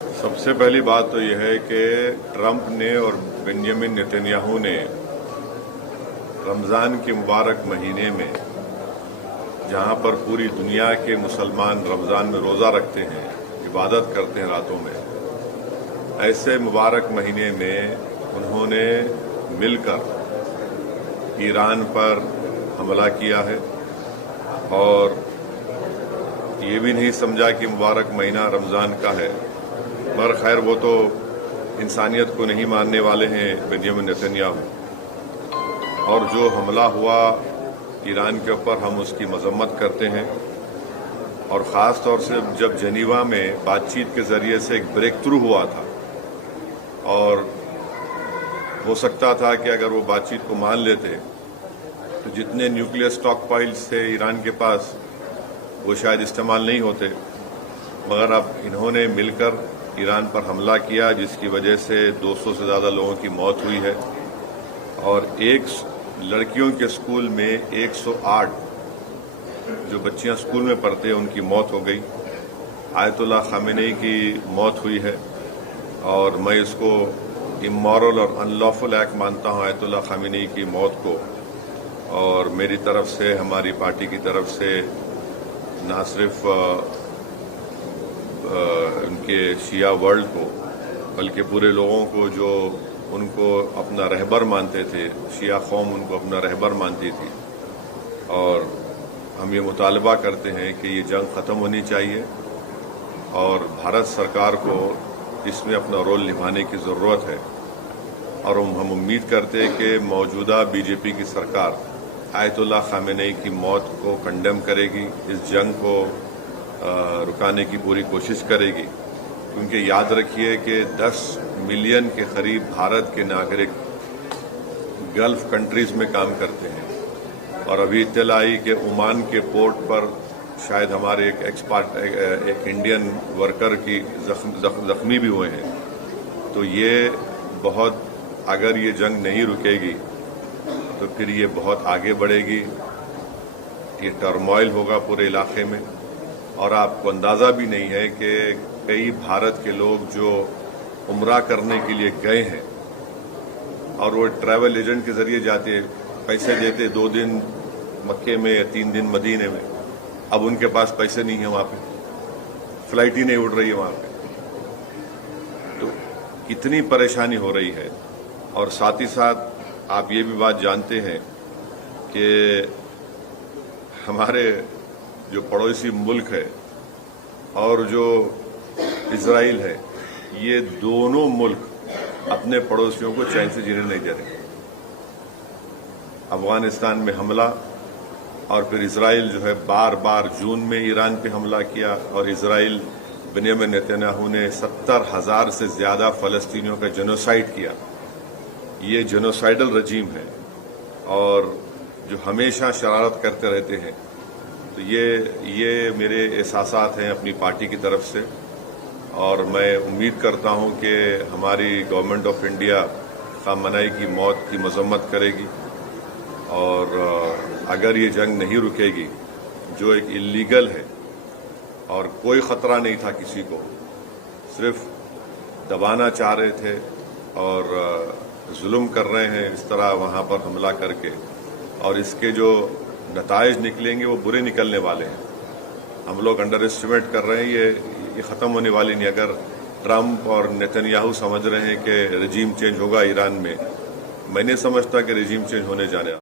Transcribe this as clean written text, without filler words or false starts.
सबसे पहली बात तो यह है कि ट्रंप ने और बेंजामिन नेतन्याहू ने रमज़ान के मुबारक महीने में जहां पर पूरी दुनिया के मुसलमान रमज़ान में रोज़ा रखते हैं, इबादत करते हैं रातों में, ऐसे मुबारक महीने में उन्होंने मिलकर ईरान पर हमला किया है और ये भी नहीं समझा कि मुबारक महीना रमज़ान का है। मगर खैर वो तो इंसानियत को नहीं मानने वाले हैं बेंजामिन नेतन्याहू, और जो हमला हुआ ईरान के ऊपर हम उसकी मजम्मत करते हैं। और ख़ास तौर से जब जनीवा में बातचीत के ज़रिए से एक ब्रेक थ्रू हुआ था और हो सकता था कि अगर वो बातचीत को मान लेते तो जितने न्यूक्लियर स्टॉक पाइल्स थे ईरान के पास वो शायद इस्तेमाल नहीं होते, मगर अब इन्होंने मिलकर ईरान पर हमला किया जिसकी वजह से 200 से ज़्यादा लोगों की मौत हुई है और एक लड़कियों के स्कूल में 108 जो बच्चियां स्कूल में पढ़ते हैं उनकी मौत हो गई। आयतुल्लाह खामेनी की मौत हुई है और मैं इसको इमोरल और अनलॉफुल एक्ट मानता हूं आयतुल्लाह खामेनी की मौत को, और मेरी तरफ से, हमारी पार्टी की तरफ से ना सिर्फ उनके शिया वर्ल्ड को बल्कि पूरे लोगों को जो उनको अपना रहबर मानते थे, शिया कौम उनको अपना रहबर मानती थी, और हम ये मुतालबा करते हैं कि ये जंग ख़त्म होनी चाहिए और भारत सरकार को इसमें अपना रोल निभाने की ज़रूरत है। और हम उम्मीद करते हैं कि मौजूदा बीजेपी की सरकार आयतुल्लाह खामेनी की मौत को कंडेम करेगी, इस जंग को रुकाने की पूरी कोशिश करेगी, क्योंकि याद रखिए कि 10 मिलियन के करीब भारत के नागरिक गल्फ कंट्रीज में काम करते हैं और अभी इत्तला आई कि ओमान के पोर्ट पर शायद हमारे एक इंडियन वर्कर की जख्मी भी हुए हैं। तो ये बहुत, अगर ये जंग नहीं रुकेगी तो फिर ये बहुत आगे बढ़ेगी, ये टर्मोइल होगा पूरे इलाके में। और आपको अंदाज़ा भी नहीं है कि कई भारत के लोग जो उम्रा करने के लिए गए हैं और वो ट्रैवल एजेंट के जरिए जाते, पैसे देते 2 दिन मक्के में या 3 दिन मदीने में, अब उनके पास पैसे नहीं है, वहाँ पे फ्लाइट ही नहीं उड़ रही है वहाँ पे। तो कितनी परेशानी हो रही है। और साथ ही साथ आप ये भी बात जानते हैं कि हमारे जो पड़ोसी मुल्क है और जो इजराइल है, ये दोनों मुल्क अपने पड़ोसियों को चैन से जीने नहीं दे रहे। अफगानिस्तान में हमला और फिर इजराइल जो है बार बार जून में ईरान पे हमला किया, और इजराइल बेंजामिन नेतन्याहू ने 70,000 से ज्यादा फलस्तीनियों का जेनोसाइड किया। ये जेनोसाइडल रजीम है और जो हमेशा शरारत करते रहते हैं। तो ये मेरे एहसासात हैं अपनी पार्टी की तरफ से, और मैं उम्मीद करता हूं कि हमारी गवर्नमेंट ऑफ इंडिया खामनेई की मौत की मजम्मत करेगी। और अगर ये जंग नहीं रुकेगी, जो एक इलीगल है और कोई ख़तरा नहीं था किसी को, सिर्फ दबाना चाह रहे थे और जुल्म कर रहे हैं इस तरह वहाँ पर हमला करके, और इसके जो नताइज निकलेंगे वो बुरे निकलने वाले हैं। हम लोग अंडर एस्टिमेट कर रहे हैं, ये ख़त्म होने वाली नहीं। अगर ट्रंप और नेतन्याहू समझ रहे हैं कि रजीम चेंज होगा ईरान में, मैं नहीं समझता कि रजीम चेंज होने जाने